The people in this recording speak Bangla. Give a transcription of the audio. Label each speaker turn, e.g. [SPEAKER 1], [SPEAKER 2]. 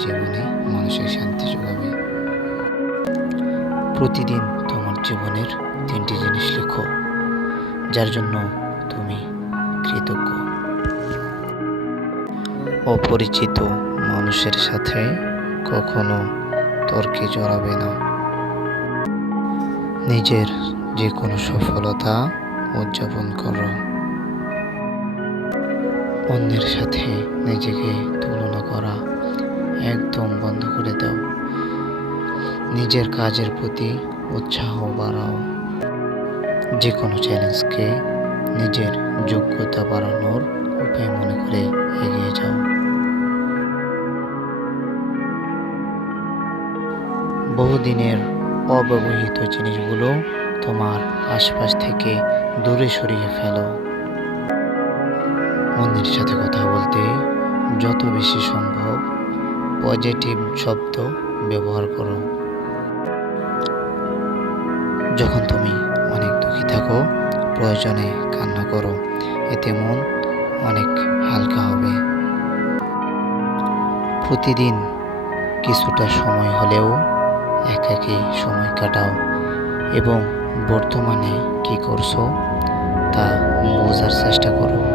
[SPEAKER 1] জীবনে মানুষের শান্তি যোগাবে। প্রতিদিন তোমার জীবনের তিনটি জিনিস লেখো, যার জন্য তুমি কৃতজ্ঞ। অপরিচিত মানুষের সাথে কখনো তর্কে জড়াবে না। নিজের যে কোনো সফলতা উদযাপন করো। অন্যের সাথে নিজেকে তুলনা করা। একদম বন্ধ করে দাও। নিজের কাজের প্রতি উৎসাহ বাড়াও। যে কোনো চ্যালেঞ্জকে নিজের যোগ্যতা বাড়ানোর উপায় মনে করে এগিয়ে যাও। বহুদিনের অব্যবহৃত জিনিসগুলো তোমার আশপাশ থেকে দূরে সরিয়ে ফেলো। অন্যের সাথে কথা বলতে যত বেশি সম্ভব পজিটিভ শব্দ ব্যবহার করো। যখন তুমি অনেক দুঃখী থাকো, প্রয়োজনে কান্না করো, এতে মন অনেক হালকা হবে। প্রতিদিন কিছুটা সময় হলেও একাকী সময় কাটাও এবং বর্তমানে কি করছ তা বোঝার চেষ্টা করো।